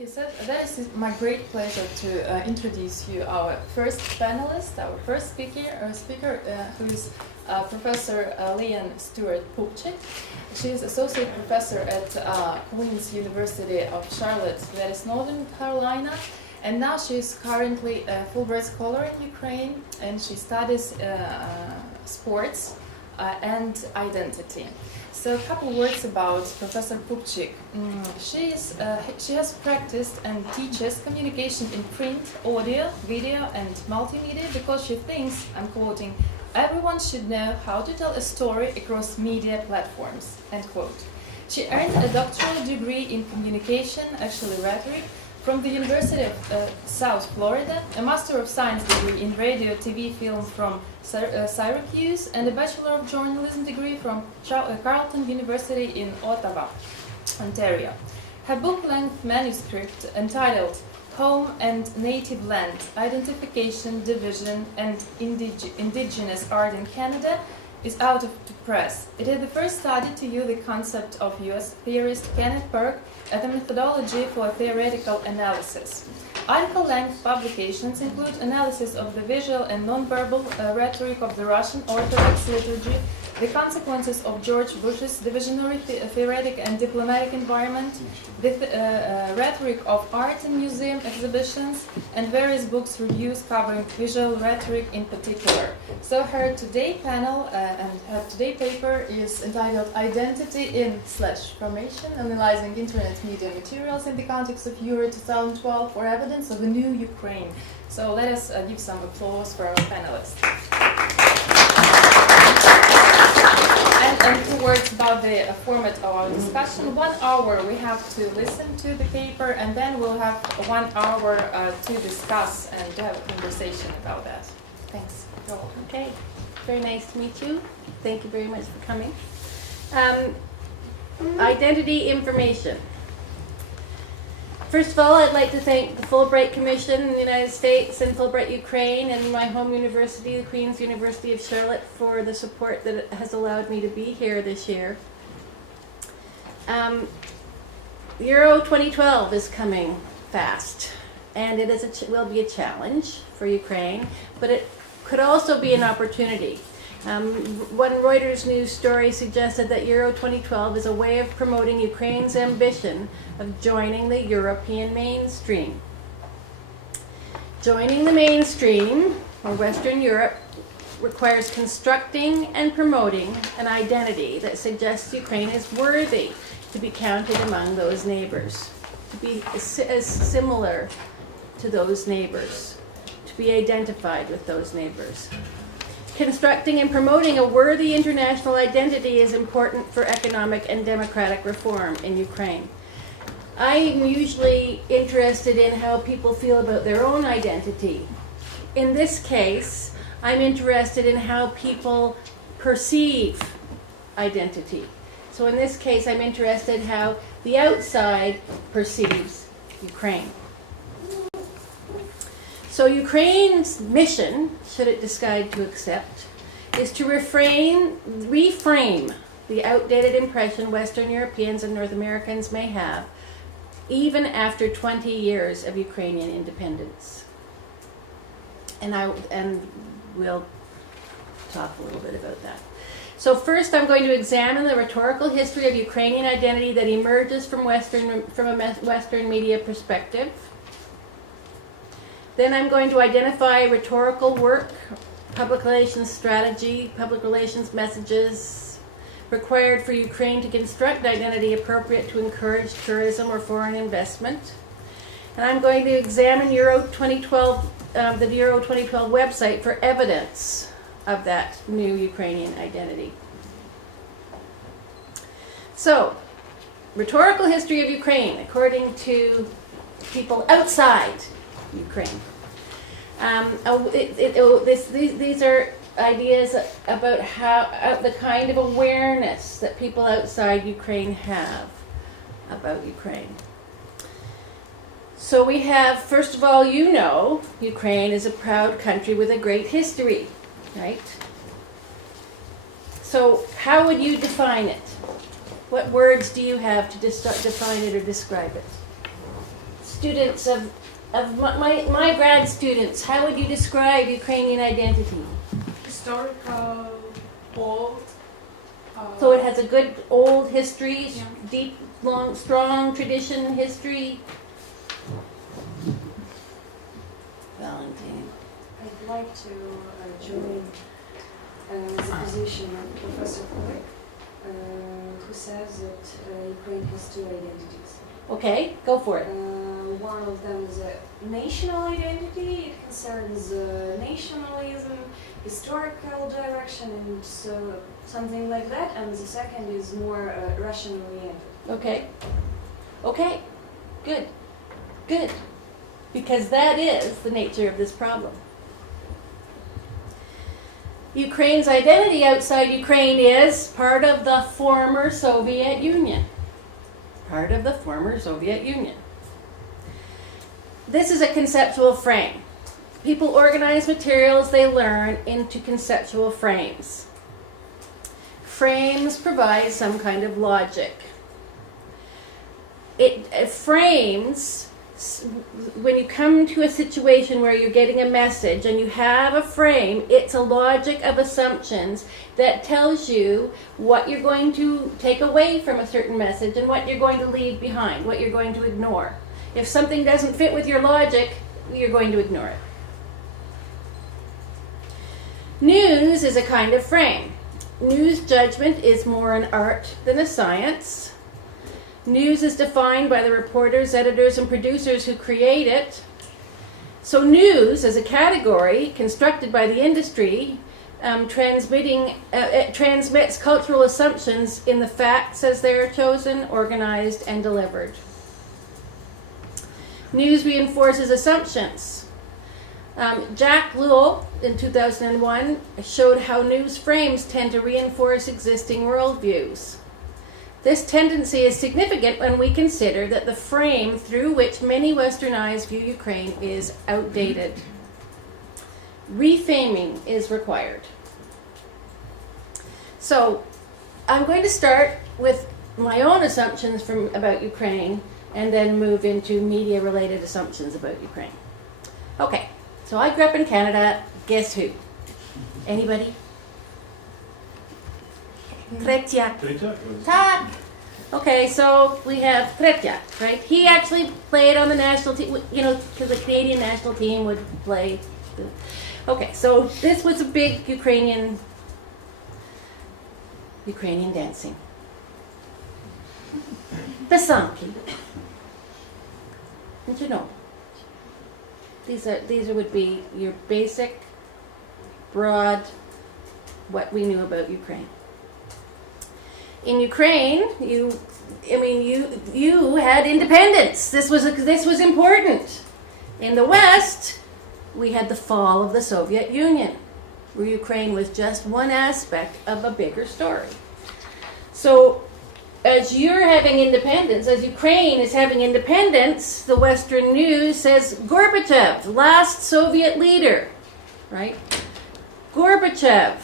Okay, so that is my great pleasure to introduce you our first panelist, our first speaker who is Professor Leanne Pupchek. She is Associate Professor at Queen's University of Charlotte, that is Northern Carolina, and now she is currently a Fulbright Scholar in Ukraine, and she studies sports and identity. So a couple words about Professor Pupchek. She has practiced and teaches communication in print, audio, video and multimedia because she thinks, I'm quoting, everyone should know how to tell a story across media platforms, end quote. She earned a doctoral degree in communication, actually rhetoric, from the University of South Florida, a Master of Science degree in radio, TV, film from Syracuse, and a Bachelor of Journalism degree from Carleton University in Ottawa, Ontario. Her book-length manuscript entitled Home and Native Land, Identification, Division, and Indigenous Art in Canada is out of the press. It is the first study to use the concept of US theorist Kenneth Burke as a methodology for theoretical analysis. Article-length publications include analysis of the visual and non-verbal rhetoric of the Russian Orthodox liturgy, the consequences of George Bush's divisionary theoretic and diplomatic environment, the rhetoric of art and museum exhibitions, and various books reviews covering visual rhetoric in particular. So her today panel and her today paper is entitled Identity in/Formation, Analyzing Internet Media Materials in the Context of Euro 2012 for Evidence of a New Ukraine. So let us give some applause for our panelists. And two words about the format of our discussion. 1 hour we have to listen to the paper, and then we'll have 1 hour to discuss and to have a conversation about that. Thanks. Okay, very nice to meet you. Thank you very much for coming. Identity information. First of all, I'd like to thank the Fulbright Commission in the United States and Fulbright Ukraine and my home university, the Queen's University of Charlotte, for the support that it has allowed me to be here this year. Euro 2012 is coming fast, and it is will be a challenge for Ukraine, but it could also be an opportunity. One Reuters news story suggested that Euro 2012 is a way of promoting Ukraine's ambition of joining the European mainstream. Joining the mainstream, or Western Europe, requires constructing and promoting an identity that suggests Ukraine is worthy to be counted among those neighbors, to be as similar to those neighbors, to be identified with those neighbors. Constructing and promoting a worthy international identity is important for economic and democratic reform in Ukraine. I'm usually interested in how people feel about their own identity. In this case, I'm interested in how people perceive identity. So in this case, I'm interested in how the outside perceives Ukraine. So Ukraine's mission, should it decide to accept, is to reframe the outdated impression Western Europeans and North Americans may have, even after 20 years of Ukrainian independence. And we'll talk a little bit about that. So first, I'm going to examine the rhetorical history of Ukrainian identity that emerges from a Western media perspective. Then I'm going to identify rhetorical work, public relations strategy, public relations messages required for Ukraine to construct identity appropriate to encourage tourism or foreign investment. And I'm going to examine the Euro 2012 website for evidence of that new Ukrainian identity. So, rhetorical history of Ukraine according to people outside Ukraine. These are ideas about how the kind of awareness that people outside Ukraine have about Ukraine. So we have, first of all, Ukraine is a proud country with a great history, right? So how would you define it? What words do you have to define it or describe it? students of my grad students, how would you describe Ukrainian identity? Historical, bold. So it has a good old history, Yeah. deep, long, strong tradition, history. Valentine. I'd like to join the position of Professor Pupchek, who says that Ukraine has two identities. Okay, go for it. One of them is a national identity. It concerns nationalism, historical direction, and so something like that. And the second is more Russian-oriented. Okay. Okay. Good. Good. Because that is the nature of this problem. Ukraine's identity outside Ukraine is part of the former Soviet Union. Part of the former Soviet Union. This is a conceptual frame. People organize materials they learn into conceptual frames. Frames provide some kind of logic. Frames, when you come to a situation where you're getting a message and you have a frame, it's a logic of assumptions that tells you what you're going to take away from a certain message and what you're going to leave behind, what you're going to ignore. If something doesn't fit with your logic, you're going to ignore it. News is a kind of frame. News judgment is more an art than a science. News is defined by the reporters, editors, and producers who create it. So news, as a category constructed by the industry, it transmits cultural assumptions in the facts as they are chosen, organized, and delivered. News reinforces assumptions. Jack Lull, in 2001, showed how news frames tend to reinforce existing worldviews. This tendency is significant when we consider that the frame through which many Western eyes view Ukraine is outdated. Reframing is required. So, I'm going to start with my own assumptions about Ukraine and then move into media-related assumptions about Ukraine. Okay, so I grew up in Canada. Guess who? Anybody? Tretiak. Tak. Okay, so we have Tretiak, right? He actually played on the national team, because the Canadian national team would play. Okay, so this was a big Ukrainian dancing. Piosenki. Don't you know? These would be your basic, broad, what we knew about Ukraine. In Ukraine, you had independence. This was important. In the West, we had the fall of the Soviet Union, where Ukraine was just one aspect of a bigger story. So, as you're having independence, as Ukraine is having independence, the Western news says Gorbachev, last Soviet leader, right? Gorbachev,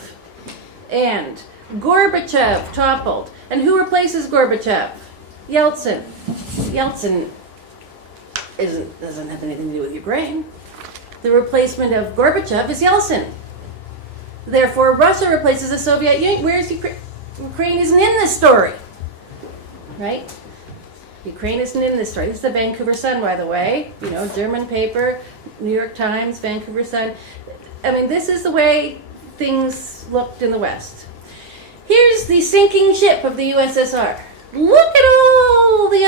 and Gorbachev toppled. And who replaces Gorbachev? Yeltsin. Yeltsin doesn't have anything to do with Ukraine. The replacement of Gorbachev is Yeltsin. Therefore, Russia replaces the Soviet Union. Where's Ukraine? Ukraine isn't in this story. Right? Ukraine isn't in this story. This is the Vancouver Sun, by the way. German paper, New York Times, Vancouver Sun. This is the way things looked in the West. Here's the sinking ship of the USSR. Look at all the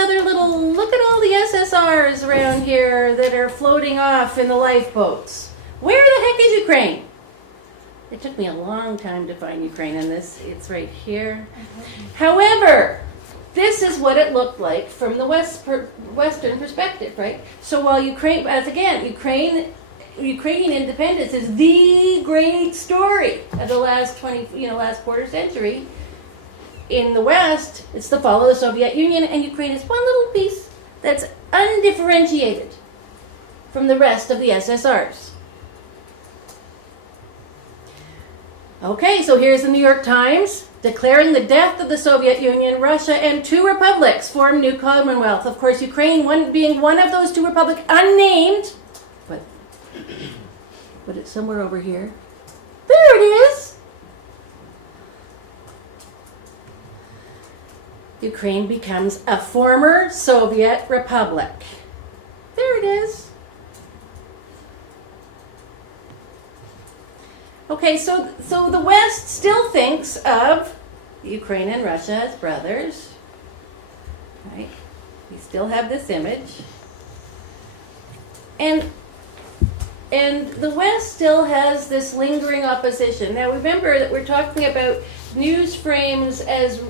SSRs around here that are floating off in the lifeboats. Where the heck is Ukraine? It took me a long time to find Ukraine in this. It's right here. However, this is what it looked like from the Western perspective, right? So while Ukrainian independence is the great story of the last quarter century, in the West, it's the fall of the Soviet Union, and Ukraine is one little piece that's undifferentiated from the rest of the SSRs. Okay, so here's the New York Times. Declaring the death of the Soviet Union, Russia and 2 republics form new Commonwealth. Of course, Ukraine being one of those 2 republics, unnamed, but it's somewhere over here. There it is. Ukraine becomes a former Soviet republic. There it is. Okay, so the West still thinks of Ukraine and Russia as brothers, right? We still have this image. And the West still has this lingering opposition. Now remember that we're talking about news frames as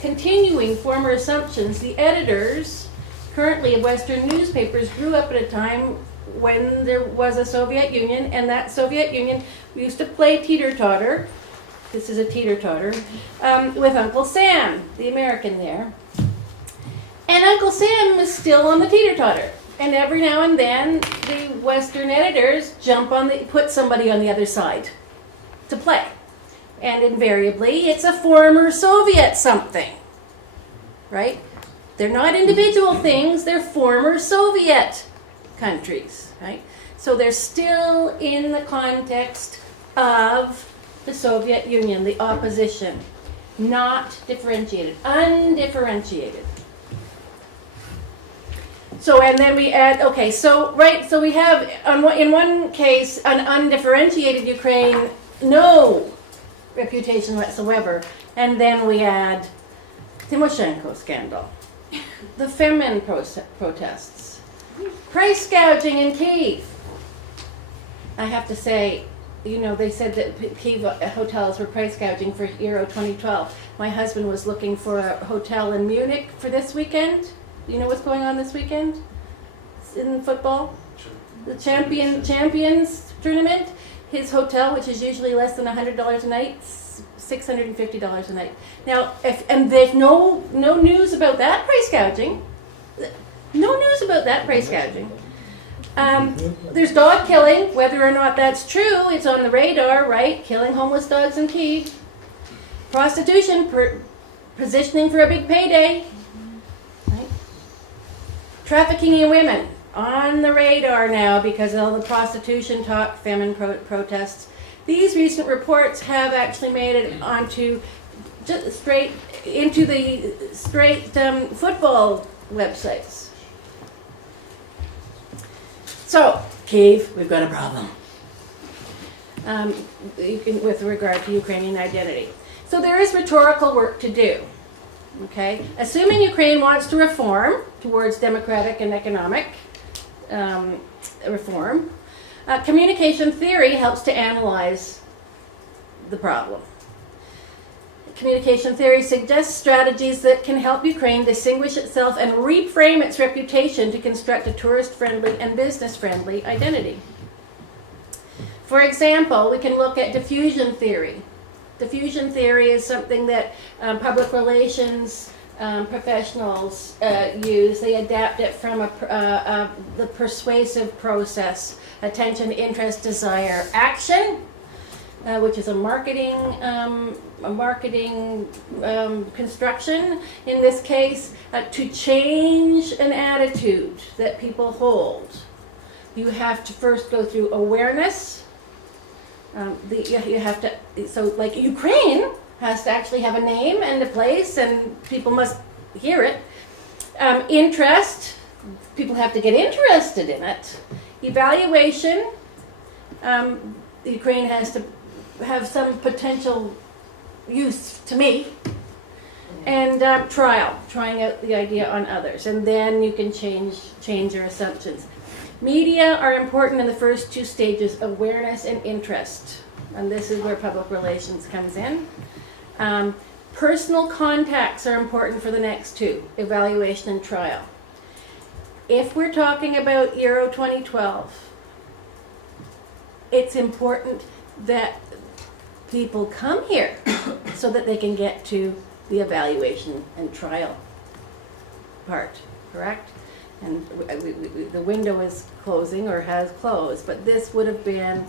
continuing former assumptions. The editors currently of Western newspapers grew up at a time when there was a Soviet Union, and that Soviet Union used to play teeter-totter. This is a teeter-totter, with Uncle Sam, the American there. And Uncle Sam is still on the teeter-totter. And every now and then, the Western editors put somebody on the other side to play. And invariably, it's a former Soviet something, right? They're not individual things, they're former Soviet countries, right? So they're still in the context of the Soviet Union, the opposition, not differentiated, undifferentiated. So, and then we add, okay, so we have, in one case, an undifferentiated Ukraine, no reputation whatsoever, and then we add Tymoshenko scandal, the Femin protests, price gouging in Kyiv. I have to say, they said that Kyiv hotels were price gouging for Euro 2012. My husband was looking for a hotel in Munich for this weekend. You know what's going on this weekend in football? The Champions tournament. His hotel, which is usually less than $100 a night, $650 a night. Now, and there's no news about that price gouging. No news about that price gouging. There's dog killing, whether or not that's true, it's on the radar, right? Killing homeless dogs in Kyiv. Prostitution, positioning for a big payday. Right? Trafficking in women, on the radar now because of all the prostitution talk, famine protests. These recent reports have actually made it onto straight football websites. So, Kyiv, we've got a problem with regard to Ukrainian identity. So there is rhetorical work to do. Okay, assuming Ukraine wants to reform towards democratic and economic reform, communication theory helps to analyze the problem. Communication theory suggests strategies that can help Ukraine distinguish itself and reframe its reputation to construct a tourist-friendly and business-friendly identity. For example, we can look at diffusion theory. Diffusion theory is something that public relations professionals use. They adapt it from the persuasive process: attention, interest, desire, action, which is a marketing construction. In this case, to change an attitude that people hold, you have to first go through awareness. You have to, so like Ukraine has to actually have a name and a place, and people must hear it. Interest, people have to get interested in it. Evaluation, Ukraine has to have some potential use to me. And trying out the idea on others, and then you can change your assumptions. Media are important in the first 2 stages, awareness and interest. And this is where public relations comes in. Personal contacts are important for the next 2, evaluation and trial. If we're talking about Euro 2012, it's important that people come here so that they can get to the evaluation and trial part, correct? And the window is closing or has closed, but this would have been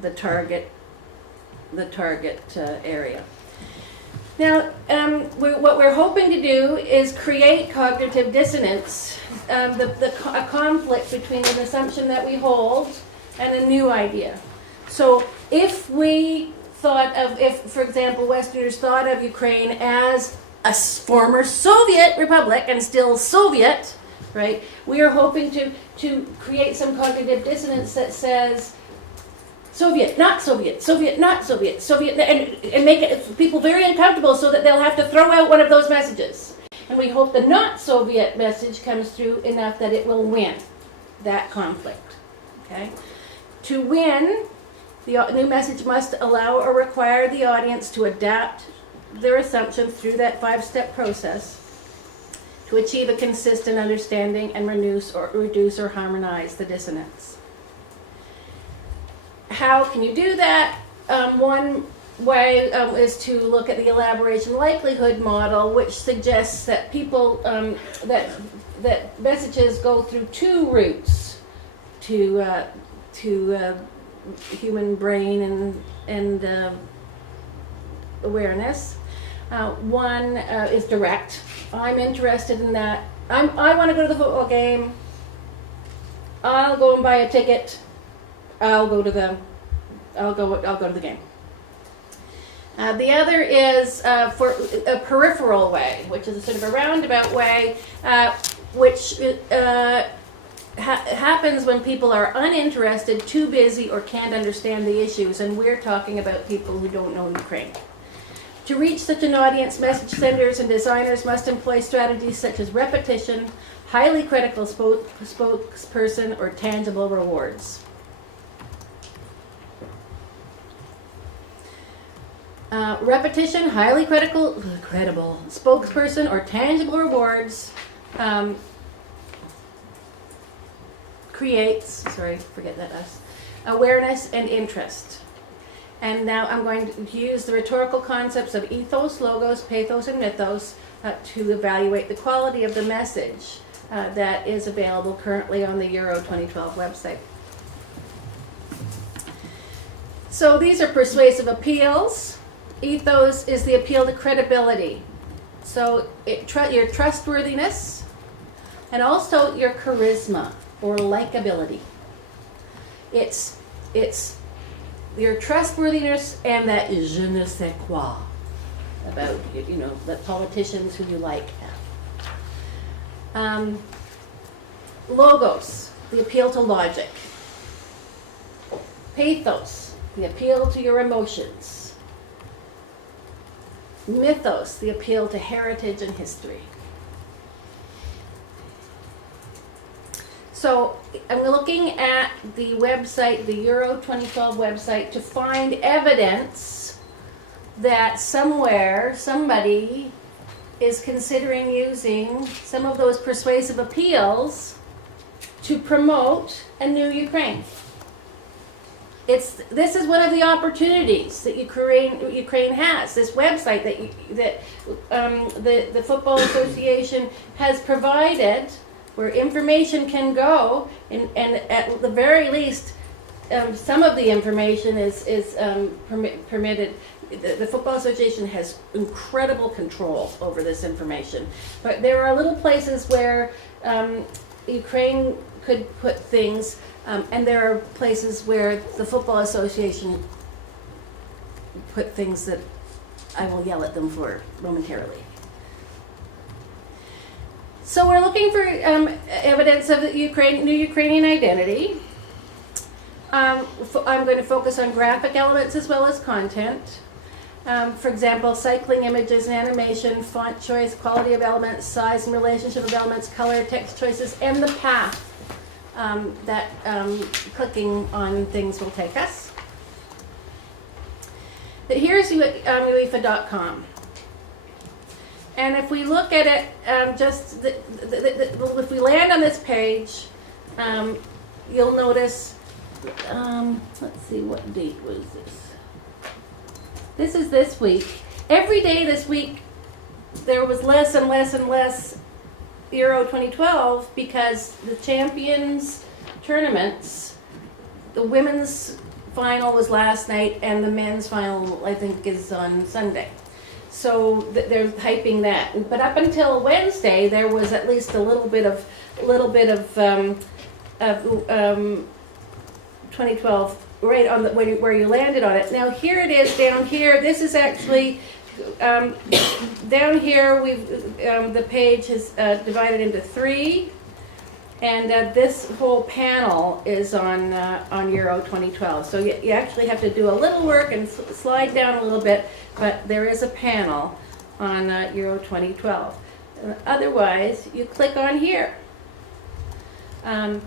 the target the target area. Now, what we're hoping to do is create cognitive dissonance, a conflict between an assumption that we hold and a new idea. So if we thought of, if, for example, Westerners thought of Ukraine as a former Soviet republic and still Soviet, right, we are hoping to create some cognitive dissonance that says, Soviet, not Soviet, Soviet, not Soviet, Soviet, and make it people very uncomfortable so that they'll have to throw out one of those messages. And we hope the not Soviet message comes through enough that it will win that conflict. Okay? To win, the new message must allow or require the audience to adapt their assumptions through that 5-step process to achieve a consistent understanding and reduce or harmonize the dissonance. How can you do that? One way is to look at the elaboration likelihood model, which suggests that people that messages go through 2 routes to human brain and awareness. One is direct. I'm interested in that. I want to go to the football game. I'll go and buy a ticket. I'll go to the game. The other is for a peripheral way, which is a sort of a roundabout way, which happens when people are uninterested, too busy, or can't understand the issues, and we're talking about people who don't know Ukraine. To reach such an audience, message senders and designers must employ strategies such as repetition, highly critical spokesperson, or tangible rewards. Repetition, highly credible spokesperson, or tangible rewards creates, awareness and interest. And now I'm going to use the rhetorical concepts of ethos, logos, pathos, and mythos to evaluate the quality of the message that is available currently on the Euro-2012 website. So these are persuasive appeals. Ethos is the appeal to credibility. So your trustworthiness and also your charisma or likability. It's your trustworthiness and that je ne sais quoi about, the politicians who you like have. Logos, the appeal to logic. Pathos, the appeal to your emotions. Mythos, the appeal to heritage and history. So I'm looking at the website, the Euro-2012 website, to find evidence that somewhere somebody is considering using some of those persuasive appeals to promote a new Ukraine. This is one of the opportunities that Ukraine has. This website that the Football Association has provided, where information can go, and at the very least, some of the information is permitted. The Football Association has incredible control over this information, but there are little places where Ukraine could put things. And there are places where the Football Association put things that I will yell at them for momentarily. So we're looking for evidence of the new Ukrainian identity. I'm going to focus on graphic elements as well as content. For example, cycling images and animation, font choice, quality of elements, size and relationship of elements, color, text choices, and the path that clicking on things will take us. But here's UEFA.com. And if we look at it, if we land on this page, you'll notice, let's see, what date was this? This is this week. Every day this week, there was less and less and less Euro 2012 because the champions tournaments, the women's final was last night, and the men's final, I think, is on Sunday. So they're hyping that. But up until Wednesday, there was at least a little bit of 2012 right on the where you landed on it. Now here it is down here. This is actually down here. We've the page is divided into 3. And this whole panel is on Euro 2012. So you actually have to do a little work and slide down a little bit, but there is a panel on Euro 2012. Otherwise, you click on here. When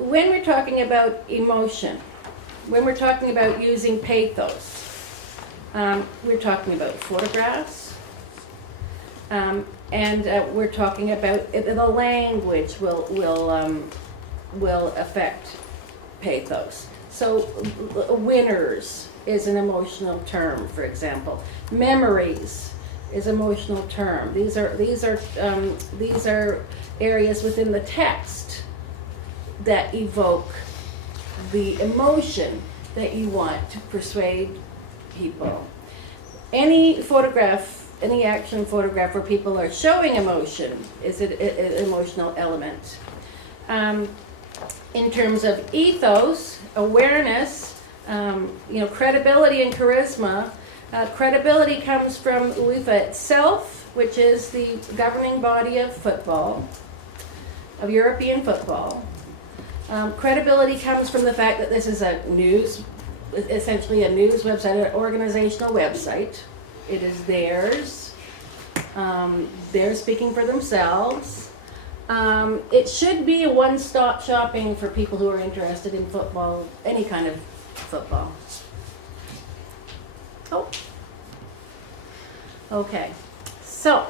we're talking about emotion, when we're talking about using pathos, we're talking about photographs, and we're talking about the language will affect pathos. So winners is an emotional term, for example. Memories is emotional term. These are areas within the text that evoke the emotion that you want to persuade people. Any photograph, any action photograph where people are showing emotion is an emotional element. In terms of ethos, awareness, credibility and charisma. Credibility comes from UEFA itself, which is the governing body of football, of European football. Credibility comes from the fact that this is essentially a news website, an organizational website. It is theirs. They're speaking for themselves. It should be a one-stop shopping for people who are interested in football, any kind of football. Oh. Okay. So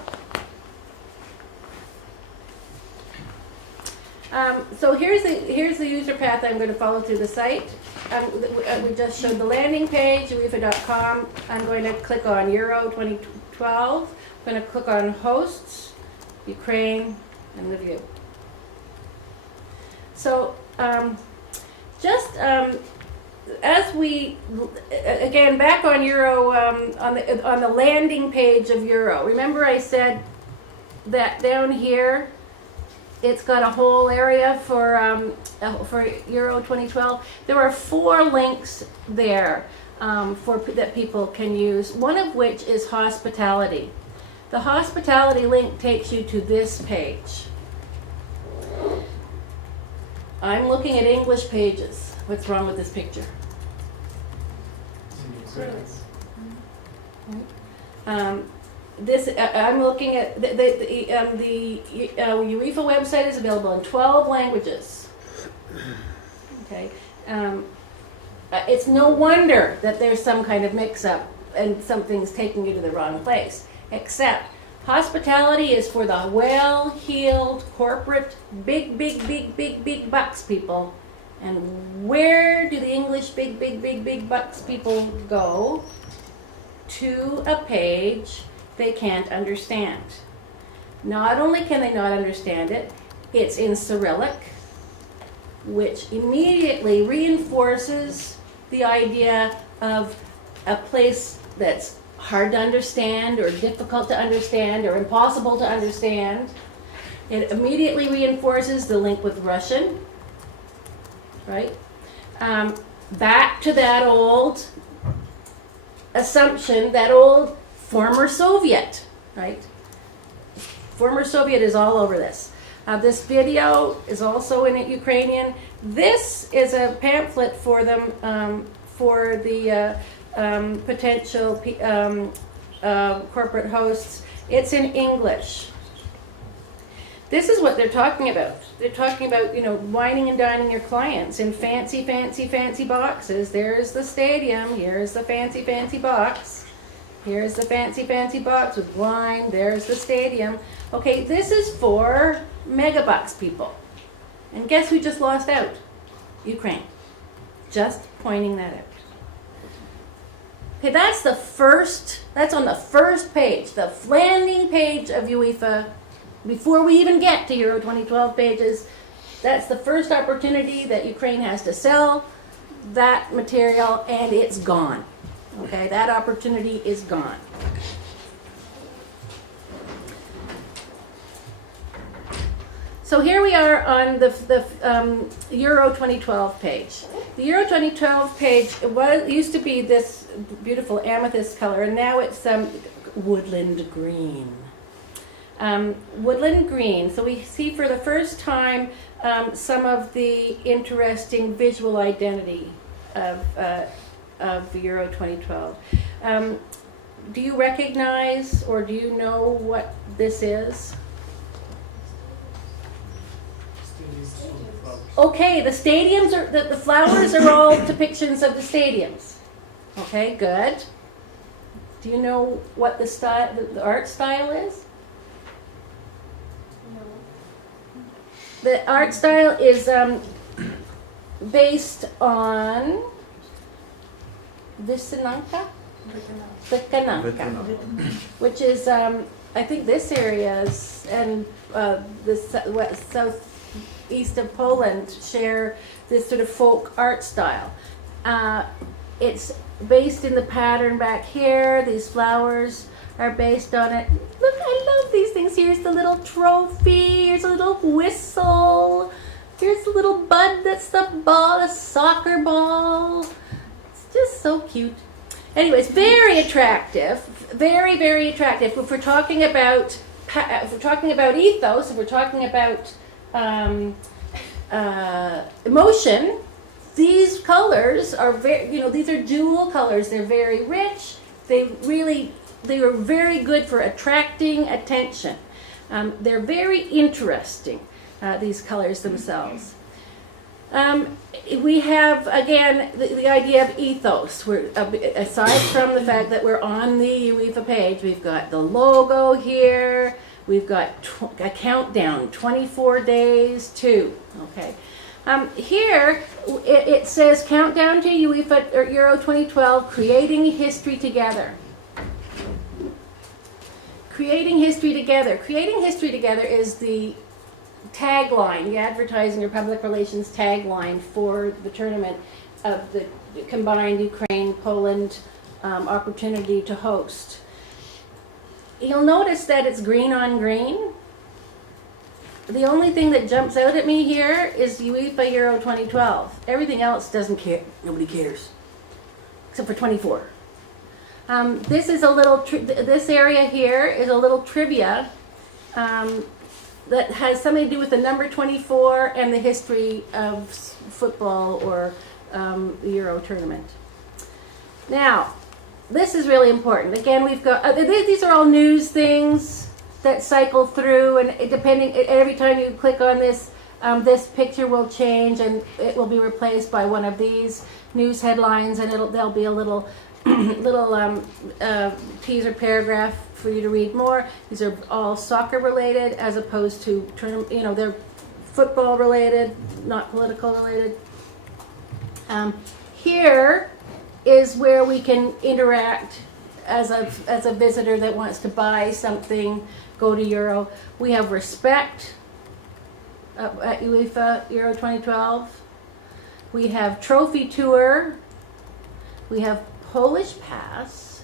here's the user path I'm going to follow through the site. We just showed the landing page, UEFA.com. I'm going to click on Euro 2012. I'm going to click on hosts, Ukraine, and Lviv. So as we, again, back on Euro, on the landing page of Euro, remember I said that down here, it's got a whole area for Euro 2012. There are 4 links there that people can use, one of which is hospitality. The hospitality link takes you to this page. I'm looking at English pages. What's wrong with this picture? I'm looking at the UEFA website is available in 12 languages. Okay, it's no wonder that there's some kind of mix-up and something's taking you to the wrong place. Except hospitality is for the well-heeled corporate big bucks people. And where do the English big bucks people go? To a page they can't understand. Not only can they not understand it, it's in Cyrillic, which immediately reinforces the idea of a place that's hard to understand or difficult to understand or impossible to understand. It immediately reinforces the link with Russian, right? Back to that old assumption, that old former Soviet, right? Former Soviet is all over this. This video is also in Ukrainian. This is a pamphlet for them, for the potential corporate hosts. It's in English. This is what they're talking about. They're talking about, wining and dining your clients in fancy boxes. There's the stadium. Here's the fancy box. Here's the fancy box with wine. There's the stadium. Okay, this is for megabucks people. And guess who just lost out? Ukraine. Just pointing that out. Okay, that's on the first page, the landing page of UEFA. Before we even get to Euro 2012 pages, that's the first opportunity that Ukraine has to sell that material and it's gone. Okay, that opportunity is gone. So here we are on the Euro 2012 page. The Euro 2012 page used to be this beautiful amethyst color, and now it's woodland green. Woodland green. So we see for the first time some of the interesting visual identity of Euro 2012. Do you recognize or do you know what this is? Okay, the stadiums are the flowers are all depictions of the stadiums. Okay, good. Do you know what the style, the art style is? No. The art style is based on Visinanka, which is I think this area's and the southeast of Poland share this sort of folk art style. It's based in the pattern back here. These flowers are based on it. Look, I love these things. Here's the little trophy. Here's a little whistle. Here's the little bud that's the ball, a soccer ball. It's just so cute. Anyways, very attractive. Very, very attractive. If we're talking about ethos, if we're talking about emotion, these colors are very, these are jewel colors. They're very rich. They are very good for attracting attention. They're very interesting, these colors themselves. We have, again, the idea of ethos. Aside from the fact that we're on the UEFA page, we've got the logo here. We've got a countdown, 24 days to, okay. Here, it says countdown to UEFA or Euro 2012, creating history together. Creating history together. Creating history together is the tagline, the advertising or public relations tagline for the tournament of the combined Ukraine-Poland opportunity to host. You'll notice that it's green on green. The only thing that jumps out at me here is UEFA Euro 2012. Everything else doesn't care. Nobody cares. Except for 24. This is a little, this area here is a little trivia that has something to do with the number 24 and the history of football or the Euro tournament. Now, this is really important. Again, we've got, these are all news things that cycle through, and depending, every time you click on this, this picture will change and it will be replaced by one of these news headlines, and there'll be a little teaser paragraph for you to read more. These are all soccer related as opposed to, they're football related, not political related. Here is where we can interact as a visitor that wants to buy something, go to Euro. We have respect at UEFA Euro 2012. We have trophy tour. We have Polish pass.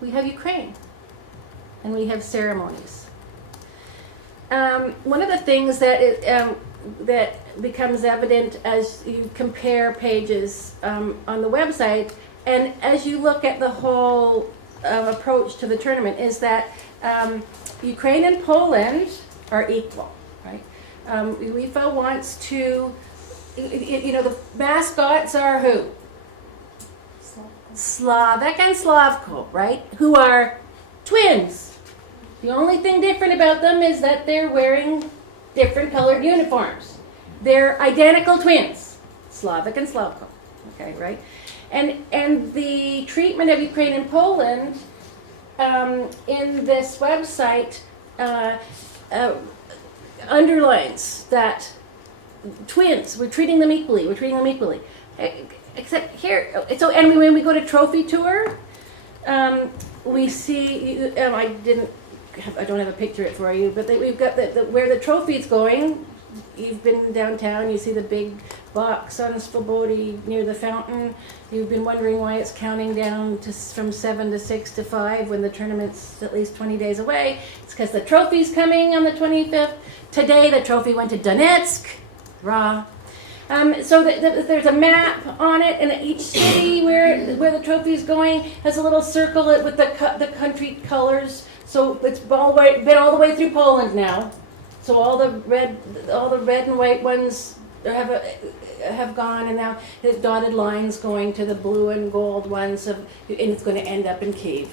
We have Ukraine. And we have ceremonies. One of the things that becomes evident as you compare pages on the website and as you look at the whole approach to the tournament is that Ukraine and Poland are equal, right? UEFA wants to, the mascots are who? Slovak and Slavko, right? Who are twins. The only thing different about them is that they're wearing different colored uniforms. They're identical twins, Slovak and Slavko, okay, right? And the treatment of Ukraine and Poland in this website underlines that twins, we're treating them equally. Except here, so and when we go to trophy tour, we see. I don't have a picture of it for you, but we've got where the trophy's going. you've been downtown, you see the big box on Svobodi near the fountain. You've been wondering why it's counting down from 7 to 6 to 5 when the tournament's at least 20 days away. It's because the trophy's coming on the 25th. Today the trophy went to Donetsk. Rah. So there's a map on it, and each city where the trophy's going has a little circle with the country colors. So it's been all the way through Poland now. So all the red and white ones have gone, and now there's dotted lines going to the blue and gold ones, and it's going to end up in Kyiv.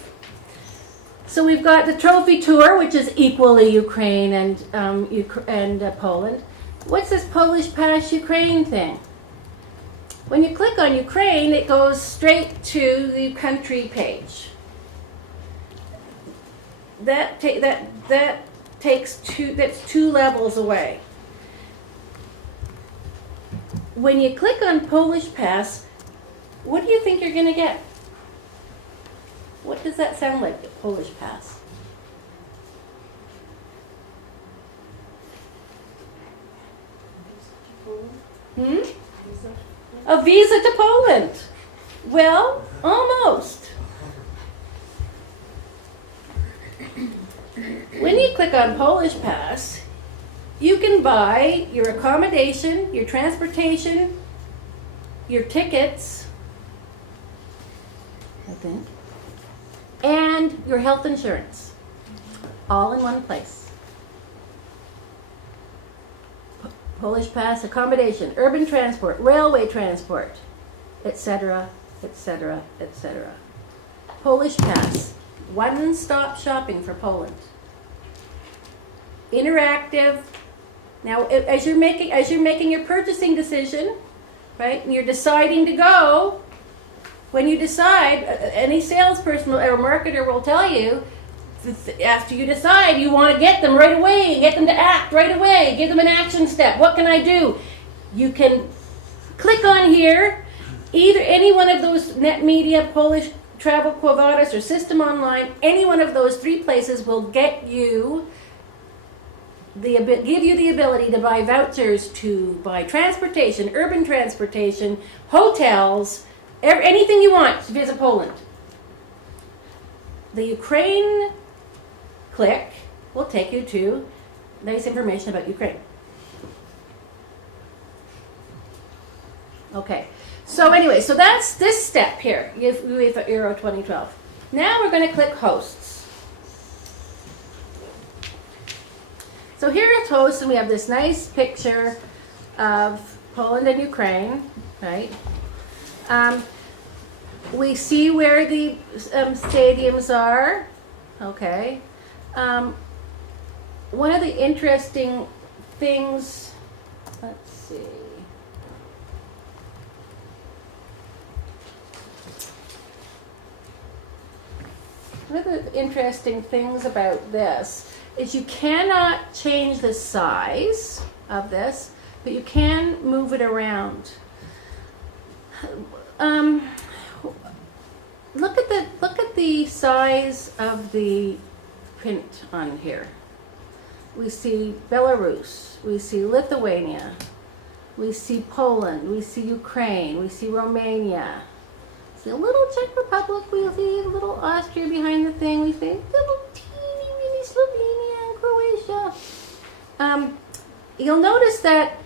So we've got the trophy tour, which is equally Ukraine and Poland. What's this Polish Pass Ukraine thing? When you click on Ukraine, it goes straight to the country page. That's 2 levels away. When you click on Polish Pass, what do you think you're going to get? What does that sound like, Polish Pass? A visa to Poland. Well, almost. When you click on Polish Pass, you can buy your accommodation, your transportation, your tickets, I think, and your health insurance, all in one place. Polish Pass, accommodation, urban transport, railway transport, etc., etc., etc. Polish Pass, one-stop shopping for Poland. Interactive. Now, as you're making your purchasing decision, right, and you're deciding to go, when you decide, any salesperson or marketer will tell you, after you decide, you want to get them right away, get them to act right away, give them an action step. What can I do? You can click on here, either any one of those net media, Polish Travel Quo Vadis, or System Online. Any one of those 3 places will give you the ability to buy vouchers to buy transportation, urban transportation, hotels, anything you want to visit Poland. The Ukraine click will take you to nice information about Ukraine. Okay, so anyway, so that's this step here, UEFA Euro 2012. Now we're going to click hosts. So here is hosts, and we have this nice picture of Poland and Ukraine, right? We see where the stadiums are. Okay. One of the interesting things, let's see. One of the interesting things about this is you cannot change the size of this, but you can move it around. Look at the size of the print on here. We see Belarus, we see Lithuania, we see Poland, we see Ukraine, we see Romania, we see a little Czech Republic, we see a little Austria behind the thing, we see a little teeny weeny Slovenia and Croatia. You'll notice that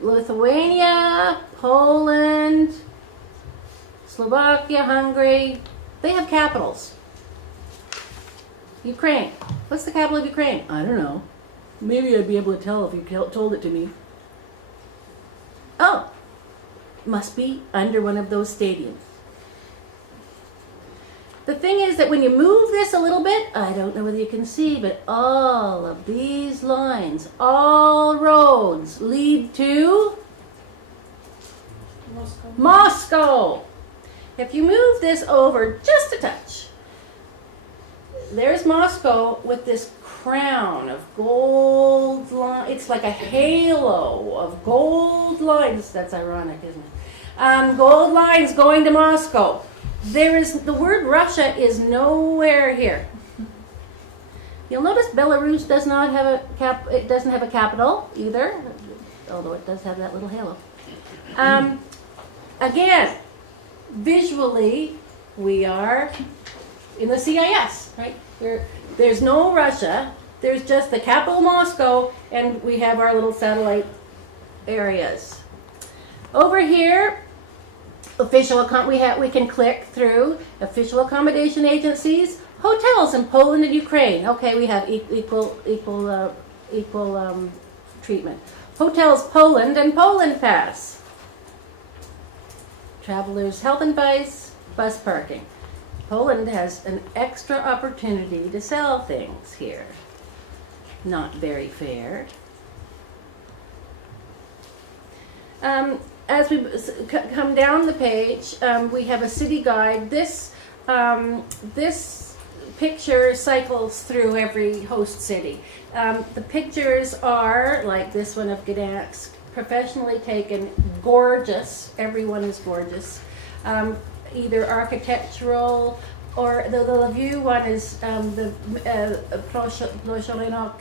Lithuania, Poland, Slovakia, Hungary, they have capitals. Ukraine. What's the capital of Ukraine? I don't know. Maybe I'd be able to tell if you told it to me. Oh, must be under one of those stadiums. The thing is that when you move this a little bit, I don't know whether you can see, but all of these lines, all roads lead to Moscow. If you move this over just a touch, there's Moscow with this crown of gold lines. It's like a halo of gold lines. That's ironic, isn't it? Gold lines going to Moscow. The word Russia is nowhere here. You'll notice Belarus does not have it doesn't have a capital either, although it does have that little halo. Again, visually, we are in the CIS, right? There's no Russia. There's just the capital Moscow, and we have our little satellite areas. Over here, we can click through official accommodation agencies, hotels in Poland and Ukraine. Okay, we have equal treatment. Hotels Poland and Poland Pass. Travelers health advice, bus parking. Poland has an extra opportunity to sell things here. Not very fair. As we come down the page, we have a city guide. This picture cycles through every host city. The pictures are, like this one of Gdansk, professionally taken, gorgeous. Everyone is gorgeous. Either architectural, or the Lviv one is the Prosholinok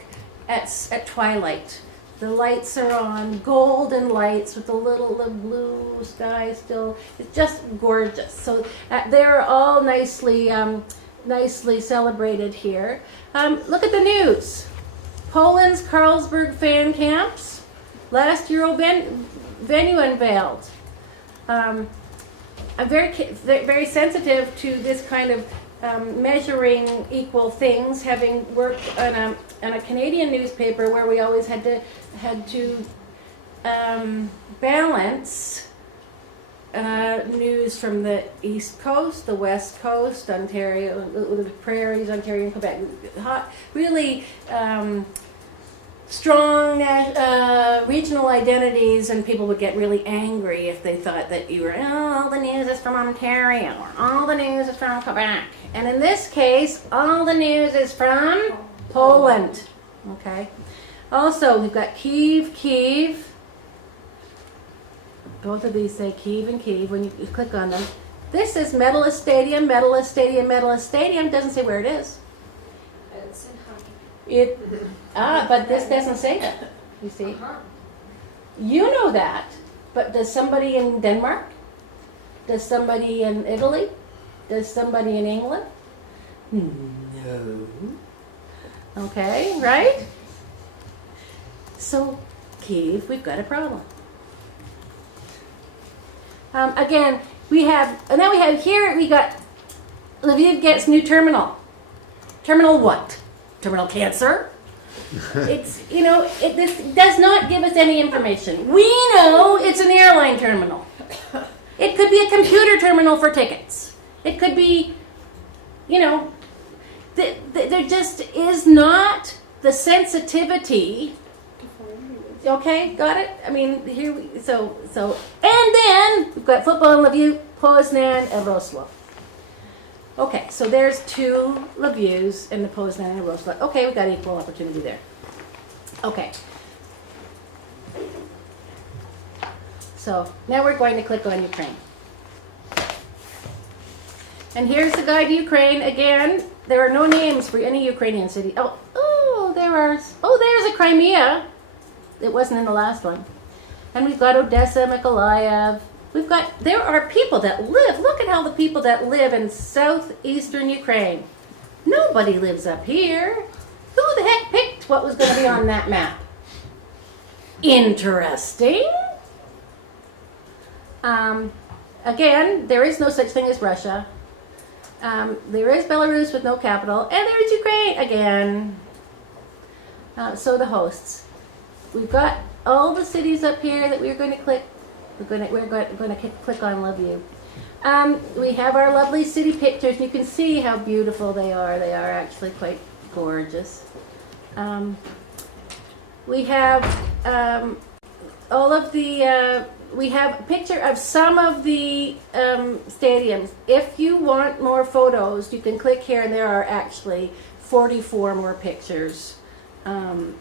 at twilight. The lights are on, golden lights with the blue sky still. It's just gorgeous. So they're all nicely celebrated here. Look at the news. Poland's Carlsberg fan camps. Last Euro venue unveiled. I'm very sensitive to this kind of measuring equal things, having worked on a Canadian newspaper where we always had to balance news from the East Coast, the West Coast, Ontario, the prairies, Ontario and Quebec. Really strong regional identities, and people would get really angry if they thought that you were, all the news is from Ontario, or all the news is from Quebec. And in this case, all the news is from Poland. Okay. Also, we've got Kyiv. Both of these say Kyiv and Kyiv when you click on them. This is Medalist Stadium, Medalist Stadium, Medalist Stadium. Doesn't say where it is. It's in hockey. But this doesn't say that. You see? You know that, but does somebody in Denmark? Does somebody in Italy? Does somebody in England? No. Okay, right? So, Kyiv, we've got a problem. Again, we have Lviv gets new terminal. Terminal what? Terminal cancer? This does not give us any information. We know it's an airline terminal. It could be a computer terminal for tickets. It could be, there just is not the sensitivity. Okay, got it? I mean, and then we've got football in Lviv, Poznan, and Wrocław. Okay, so there's two Lvivs in the Poznan and Wrocław. Okay, we've got equal opportunity there. Okay. So now we're going to click on Ukraine. And here's the guide to Ukraine. Again, there are no names for any Ukrainian city. There's a Crimea. It wasn't in the last one. And we've got Odessa, Mykolaiv. There are people that live. Look at how the people that live in southeastern Ukraine. Nobody lives up here. Who the heck picked what was going to be on that map? Interesting. Again, there is no such thing as Russia. There is Belarus with no capital. And there's Ukraine again. So the hosts. We've got all the cities up here that we're going to click. We're going to click on Lviv. We have our lovely city pictures, and you can see how beautiful they are. They are actually quite gorgeous. We have we have a picture of some of the stadiums. If you want more photos, you can click here, and there are actually 44 more pictures. Some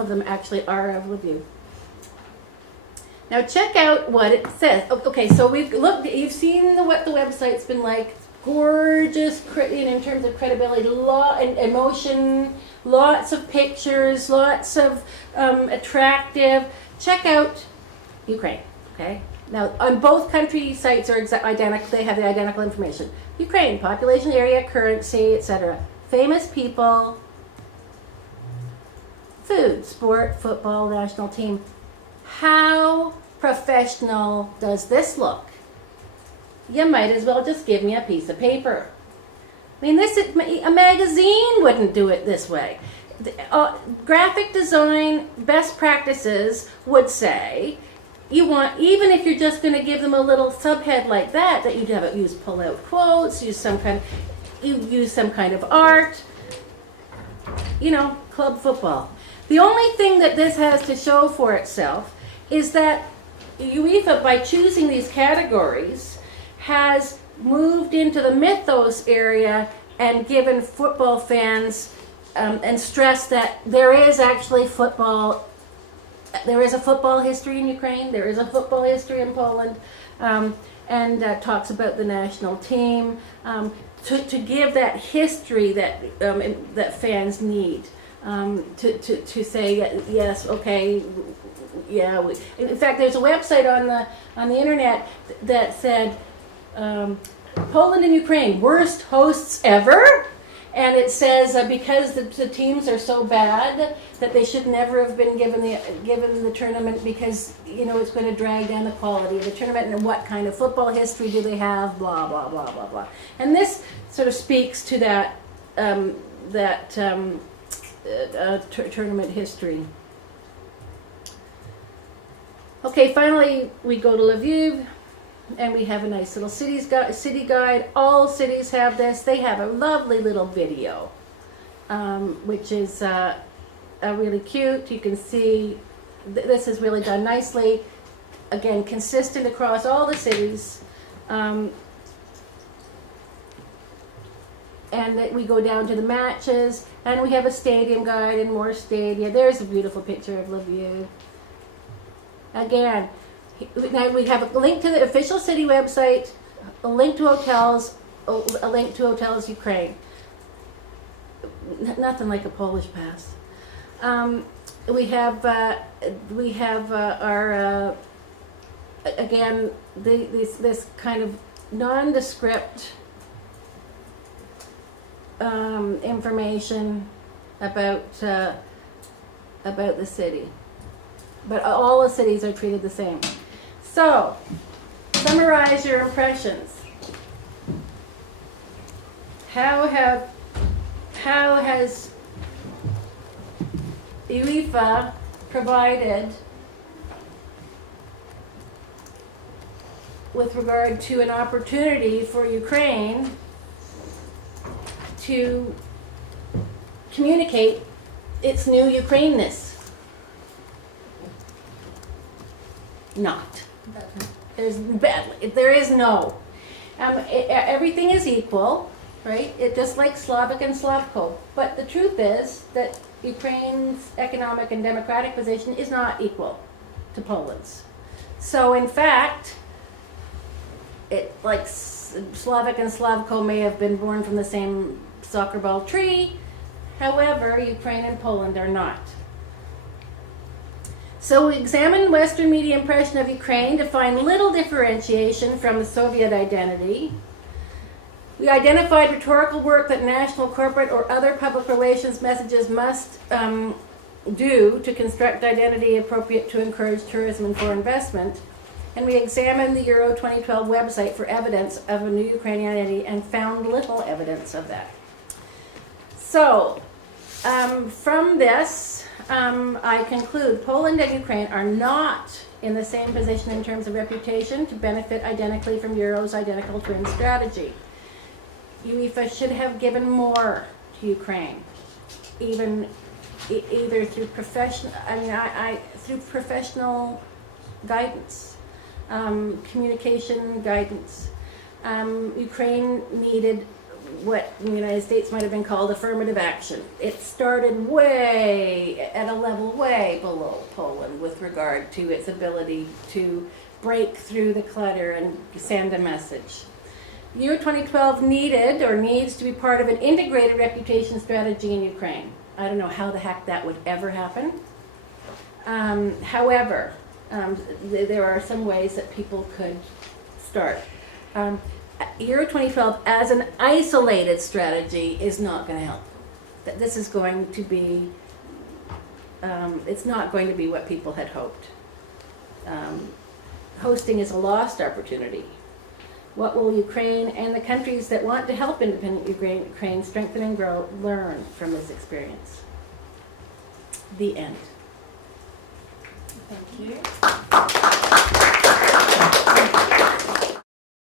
of them actually are of Lviv. Now check out what it says. Okay, so we've looked. You've seen what the website's been like gorgeous in terms of credibility, and emotion, lots of pictures, lots of attractive. Check out Ukraine, okay? Now, on both country sites are identical, they have the identical information. Ukraine, population, area, currency, etc. Famous people, food, sport, football, national team. How professional does this look? You might as well just give me a piece of paper. I mean, a magazine wouldn't do it this way. Graphic design best practices would say, you want, even if you're just going to give them a little subhead like that you'd have it use pull-out quotes, use some kind of art, club football. The only thing that this has to show for itself is that UEFA, by choosing these categories, has moved into the mythos area and given football fans and stressed that there is actually football. There is a football history in Ukraine. There is a football history in Poland, and talks about the national team to give that history that fans need to say yes, okay, yeah. In fact, there's a website on the internet that said Poland and Ukraine worst hosts ever. And it says because the teams are so bad that they should never have been given the tournament because it's going to drag down the quality of the tournament, and what kind of football history do they have, blah blah blah blah blah. And this sort of speaks to that tournament history. Okay, finally we go to Lviv. And we have a nice little city guide. All cities have this. They have a lovely little video, which is really cute. You can see this is really done nicely. Again, consistent across all the cities. And we go down to the matches, and we have a stadium guide and more stadia. There's a beautiful picture of Lviv. Again, now we have a link to the official city website, a link to hotels, a link to Hotels Ukraine. Nothing like a Polish pass. We have our again this kind of nondescript information about the city, but all the cities are treated the same. So, summarize your impressions. How has UEFA provided with regard to an opportunity for Ukraine to communicate its new Ukraineness? Not. There is no. Everything is equal, right? It just like Slavic and Slavko. But the truth is that Ukraine's economic and democratic position is not equal to Poland's. So in fact, Slavic and Slavko may have been born from the same soccer ball tree. However, Ukraine and Poland are not. So we examined Western media impression of Ukraine to find little differentiation from the Soviet identity. We identified rhetorical work that national, corporate, or other public relations messages must do to construct identity appropriate to encourage tourism and foreign investment. And we examined the Euro 2012 website for evidence of a new Ukrainian identity and found little evidence of that. So, from this, I conclude Poland and Ukraine are not in the same position in terms of reputation to benefit identically from Euro's identical twin strategy. UEFA should have given more to Ukraine, either through professional guidance, communication guidance. Ukraine needed what in the United States might have been called affirmative action. It started at a level way below Poland with regard to its ability to break through the clutter and send a message. Year 2012 needed or needs to be part of an integrated reputation strategy in Ukraine. I don't know how the heck that would ever happen. However, there are some ways that people could start. Year 2012 as an isolated strategy is not going to help. This is going to be, it's not going to be what people had hoped. Hosting is a lost opportunity. What will Ukraine and the countries that want to help independent Ukraine strengthen and grow learn from this experience? The end. Thank you.